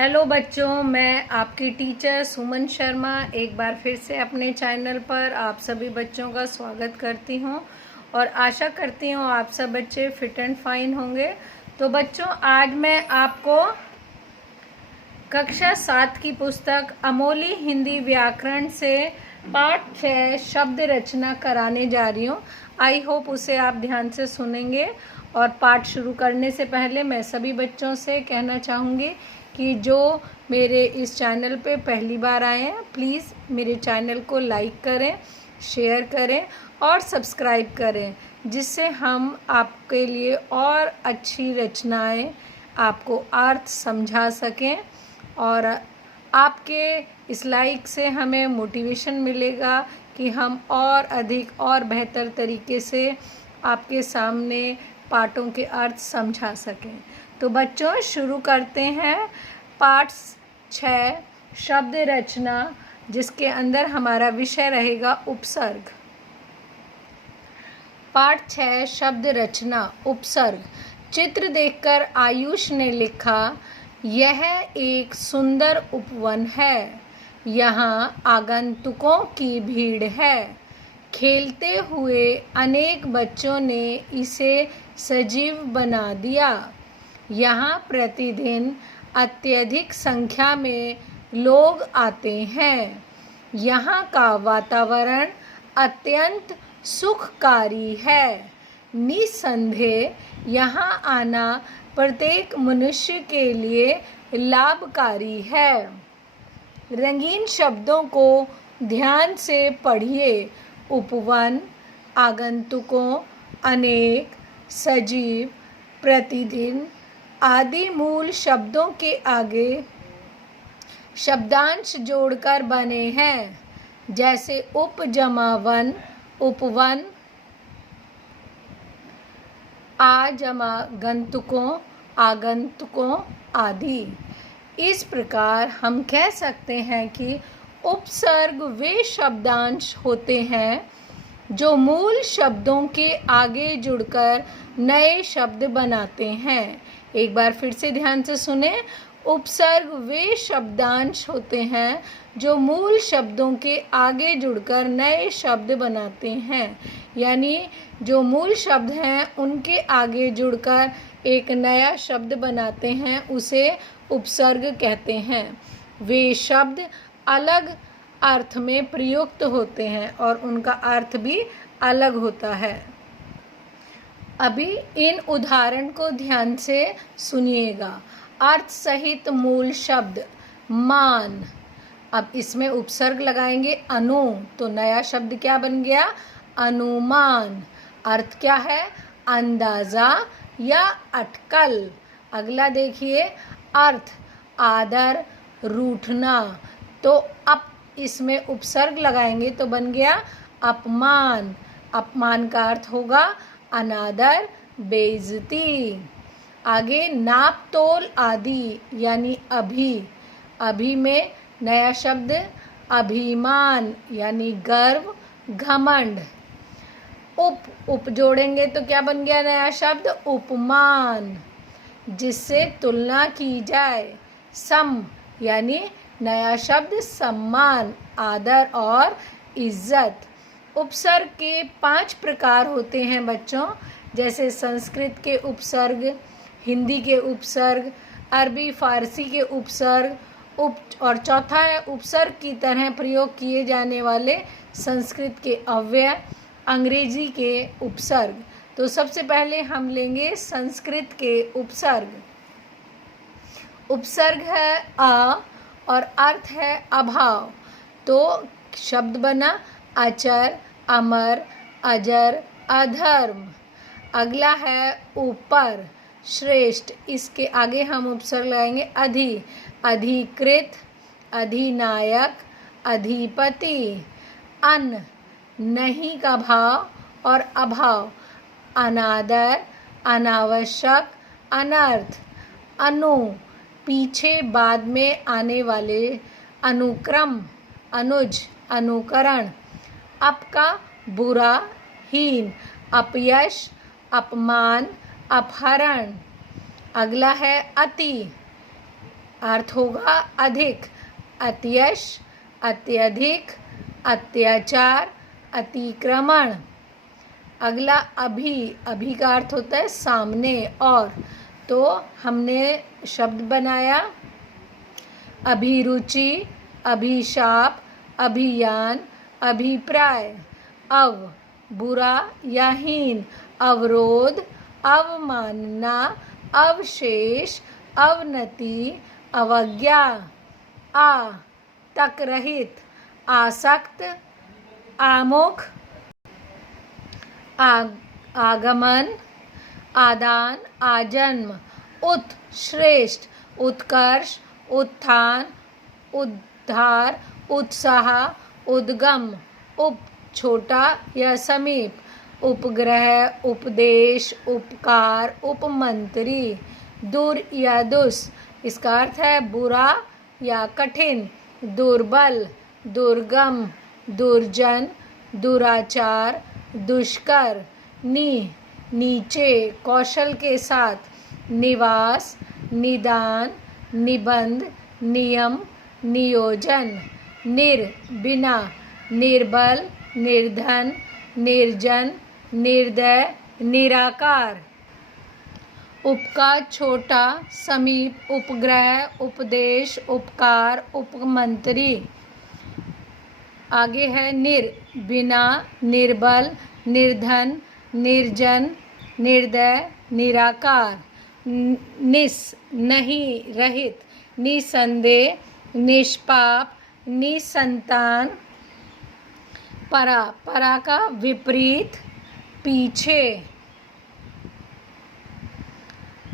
Hello बच्चों, मैं आपकी टीचर सुमन शर्मा एक बार फिर से अपने चैनल पर आप सभी बच्चों का स्वागत करती हूं और आशा करती हूं आप सब बच्चे फिट एंड फाइन होंगे। तो बच्चों, आज मैं आपको कक्षा 7 की पुस्तक अमोली हिंदी व्याकरण से पाठ 6 शब्द रचना कराने जा रही हूँ। आई होप उसे आप ध्यान से सुनेंगे। और पाठ शुरू करने से पहले मैं सभी बच्चों से कहना चाहूँगी कि जो मेरे इस चैनल पे पहली बार आए हैं, प्लीज़ मेरे चैनल को लाइक करें, शेयर करें और सब्सक्राइब करें, जिससे हम आपके लिए और अच्छी रचनाएं आपको अर्थ समझा सकें। और आपके इस लाइक से हमें मोटिवेशन मिलेगा कि हम और अधिक और बेहतर तरीके से आपके सामने पाठों के अर्थ समझा सकें। तो बच्चों, शुरू करते हैं पाठ 6 शब्द रचना, जिसके अंदर हमारा विषय रहेगा उपसर्ग। पाठ 6 शब्द रचना उपसर्ग। चित्र देखकर आयुष ने लिखा, यह एक सुंदर उपवन है। यहाँ आगंतुकों की भीड़ है। खेलते हुए अनेक बच्चों ने इसे सजीव बना दिया। यहाँ प्रतिदिन अत्यधिक संख्या में लोग आते हैं। यहाँ का वातावरण अत्यंत सुखकारी है। निस्संदेह यहाँ आना प्रत्येक मनुष्य के लिए लाभकारी है। रंगीन शब्दों को ध्यान से पढ़िए। उपवन, आगंतुकों, अनेक, सजीव, प्रतिदिन आदि मूल शब्दों के आगे शब्दांश जोड़कर बने हैं, जैसे उप जमा वन उपवन, आ जमा गंतुकों आगंतुकों आदि। इस प्रकार हम कह सकते हैं कि उपसर्ग वे शब्दांश होते हैं जो मूल शब्दों के आगे जुड़कर नए शब्द बनाते हैं। एक बार फिर से ध्यान से सुने। उपसर्ग वे शब्दांश होते हैं जो मूल शब्दों के आगे जुड़कर नए शब्द बनाते हैं, यानी जो मूल शब्द हैं उनके आगे जुड़कर एक नया शब्द बनाते हैं, उसे उपसर्ग कहते हैं। वे शब्द अलग अर्थ में प्रयुक्त होते हैं और उनका अर्थ भी अलग होता है। अभी इन उदाहरण को ध्यान से सुनिएगा। अर्थ सहित मूल शब्द मान। अब इसमें उपसर्ग लगाएंगे अनु, तो नया शब्द क्या बन गया? अनुमान। अर्थ क्या है? अंदाजा या अटकल। अगला देखिए, अर्थ आदर, रूठना। तो अब इसमें उपसर्ग लगाएंगे तो बन गया अपमान। अपमान का अर्थ होगा अनादर, बेइज्जती। आगे नाप तोल आदि, यानी अभी। अभी में नया शब्द अभिमान, यानी गर्व, घमंड। उप जोड़ेंगे तो क्या बन गया नया शब्द? उपमान, जिससे तुलना की जाए। सम, यानी नया शब्द सम्मान, आदर और इज्जत। उपसर्ग के 5 प्रकार होते हैं बच्चों, जैसे संस्कृत के उपसर्ग, हिंदी के उपसर्ग, अरबी फारसी के उपसर्ग, और चौथा है उपसर्ग की तरह प्रयोग किए जाने वाले संस्कृत के अव्यय, अंग्रेजी के उपसर्ग। तो सबसे पहले हम लेंगे संस्कृत के उपसर्ग। उपसर्ग है आ और अर्थ है अभाव। तो शब्द बना अचर, अमर, अजर, अधर्म। अगला है ऊपर, श्रेष्ठ। इसके आगे हम उपसर्ग लगाएंगे अधि, अधिकृत, अधिनायक, अधिपति। अन, नहीं का भाव और अभाव, अनादर, अनावश्यक, अनर्थ। अनु, पीछे बाद में आने वाले, अनुक्रम, अनुज, अनुकरण। अप का बुरा, हीन, अपयश, अपमान, अपहरण। अगला है अति, अर्थ होगा अधिक, अत्यश, अत्यधिक, अत्याचार, अतिक्रमण। अगला अभी, अभी का अर्थ होता है सामने और, तो हमने शब्द बनाया अभिरुचि, अभिशाप, अभियान, अभिप्राय। अव, बुरा या हीन, अवरोध, अवमानना, अवशेष, अवनति, अवज्ञा। आ, तक रहित, आसक्त, आमुख, आगमन, आदान, आजन्म। उत, श्रेष्ठ, उत्कर्ष, उत्थान, उद्धार, उत्साह, उद्गम। उप, छोटा या समीप, उपग्रह, उपदेश, उपकार, उपमंत्री। दूर या दुस, इसका अर्थ है बुरा या कठिन। दुर्बल, दुर्गम, दुर्जन, दुराचार, दुष्कर। नीचे, कौशल के साथ। निवास, निदान, निबंध, नियम, नियोजन। बिना, निर्बल, निर्धन, निर्जन, निर्दय, निराकार। उपका, छोटा, समीप, उपग्रह, उपदेश, उपकार, उपमंत्री। आगे है बिना, निर्बल, निर्धन, निर्जन, निर्दय, निराकार। नहीं, रहित, निसंदेह, निष्पाप, निसंतान। परा का विपरीत, पीछे।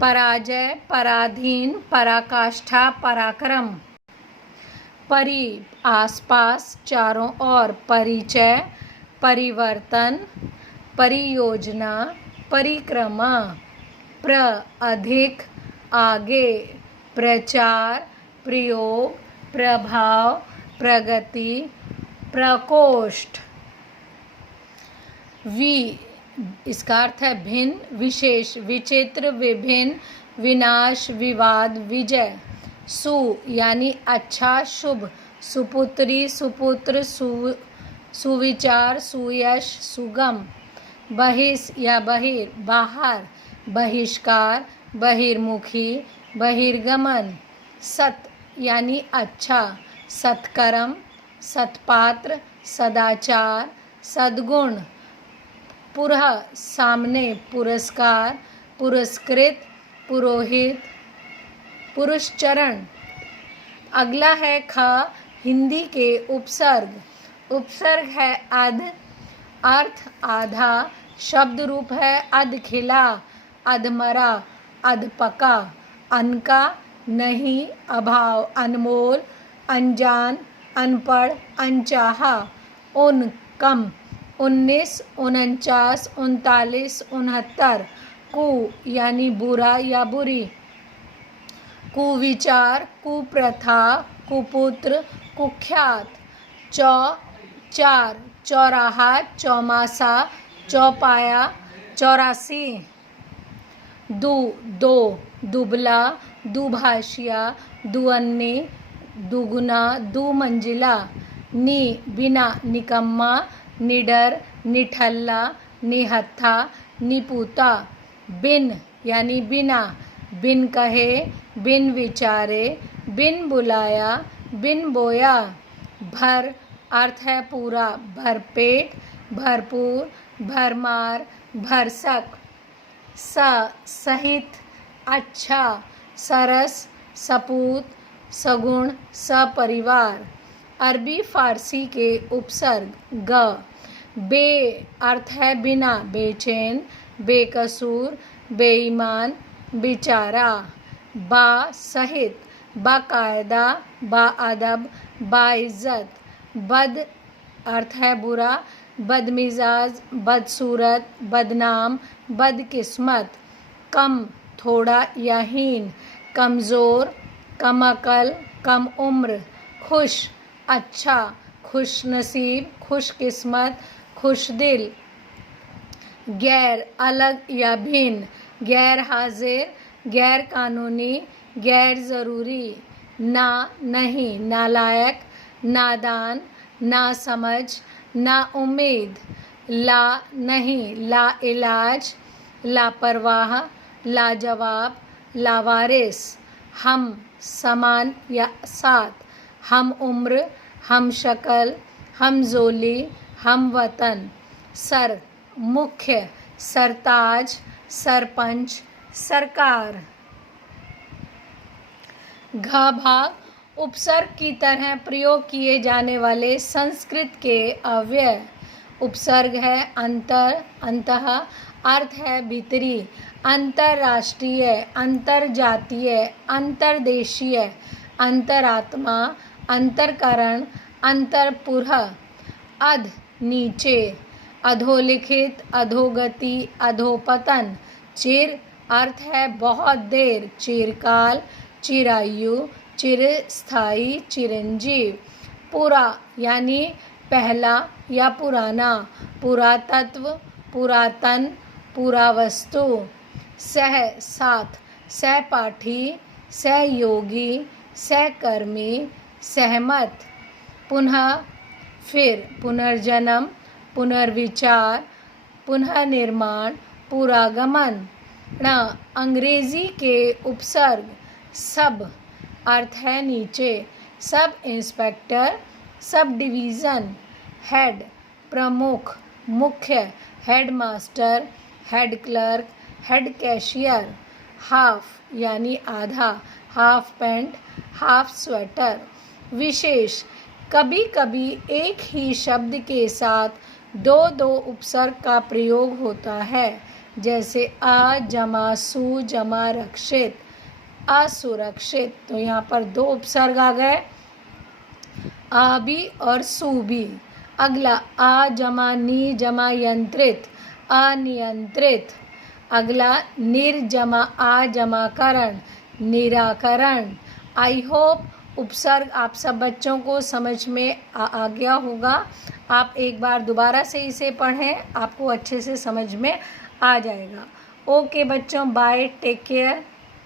पराजय, पराधीन, पराकाष्ठा, पराक्रम। परि, आसपास, चारों ओर। परिचय, परिवर्तन, परियोजना, परिक्रमा। अधिक, आगे। प्रचार, प्रयोग, प्रभाव, प्रगति, प्रकोष्ठ। इसका अर्थ है भिन्न, विशेष, विचित्र, विभिन्न, विनाश, विवाद, विजय। यानी अच्छा, शुभ, सुपुत्री, सुपुत्र, सुविचार, सुयश, सुगम। बहिष या बहिर, बाहर, बहिष्कार, बहिर्मुखी, बहिर्गमन। सत यानी अच्छा, सत्कर्म, सत्पात्र, सदाचार, सद्गुण। पुरः, सामने, पुरस्कार, पुरस्कृत, पुरोहित, पुरुषचरण। अगला है ख, हिंदी के उपसर्ग। उपसर्ग है अध, अर्थ आधा, शब्द रूप है अधखिला, अधमरा, अधपका। अनका, नहीं, अभाव, अनमोल, अनजान, अनपढ़, अनचाहा। कम, 19, 49, 39, 69। यानी बुरा या बुरी। कुविचार, कुप्रथा, कुपुत्र, कुख्यात। चार, चौराहा, चौमासा, चौपाया, 84। दो, दुबला, दुभाषिया, दुअन्नी, दुगुना, दुमंजिला। बिना, निकम्मा, निडर, निठल्ला, निहत्था, निपुता। बिन यानी बिना, बिन कहे, बिन विचारे, बिन बुलाया, बिन बोया। भर, अर्थ है पूरा, भरपेट, भरपूर, भरमार, भरसक। सहित, अच्छा, सरस, सपूत, सगुण, सपरिवार। अरबी फारसी के उपसर्ग। बे, अर्थ है बिना, बेचैन, बेकसूर, बेईमान, बेचारा। सहित, बाकायदा, बाअदब, बाइज्जत। बद, अर्थ है बुरा, बदमिजाज, बदसूरत, बदनाम, बदकिस्मत। कम, थोड़ा या हीन, कमज़ोर, कम अकल, कम उम्र। खुश, अच्छा, खुश नसीब, खुश किस्मत, खुश दिल। गैर, अलग या भिन्न, गैर हाजिर, गैर कानूनी, गैर ज़रूरी। ना नहीं, नालायक, नादान, ना समझ, ना उम्मीद, ला नहीं, ला इलाज, लापरवाह, लाजवाब, लावारिस, हम समान या साथ, हम उम्र, हम शक्ल, हम जोली, हम वतन, सर मुख्य, सरताज, सरपंच, सरकार। घ भाग उपसर्ग की तरह प्रयोग किए जाने वाले संस्कृत के अव्यय। उपसर्ग है अंतर, अंतः, अर्थ है भीतरी, अंतरराष्ट्रीय, अंतरजातीय, अंतरदेशीय, अंतरात्मा, अंतरकरण, अंतरपुरः, अध नीचे, अधोलिखित, अधोगति, अधोपतन, चिर अर्थ है बहुत देर, चिरकाल, चिरायु, चिरस्थायी, चिरंजीव, पुरा यानी पहला या पुराना, पुरातत्व, पुरातन, पुरावस्तु, सह साथ, सहपाठी, सहयोगी, सहकर्मी, सहमत, पुनः फिर, पुनर्जन्म, पुनर्विचार, पुनः निर्माण, पुरागमन। ण अंग्रेजी के उपसर्ग सब अर्थ है नीचे, sub inspector, sub division, head प्रमुख, मुख्य, headmaster, head clerk, head cashier, half यानी आधा, हाफ पैंट, हाफ स्वेटर। विशेष कभी कभी एक ही शब्द के साथ दो दो उपसर्ग का प्रयोग होता है, जैसे अ जमा सु जमा रक्षित, असुरक्षित। तो यहाँ पर दो उपसर्ग आ गए, आ भी और सु भी। अगला आ जमा नी जमा यंत्रित, अनियंत्रित। अगला निर जमा आ जमा करण, निराकरण। आई होप उपसर्ग आप सब बच्चों को समझ में आ गया होगा। आप एक बार दोबारा से इसे पढ़ें, आपको अच्छे से समझ में आ जाएगा। ओके बच्चों, बाय, टेक केयर।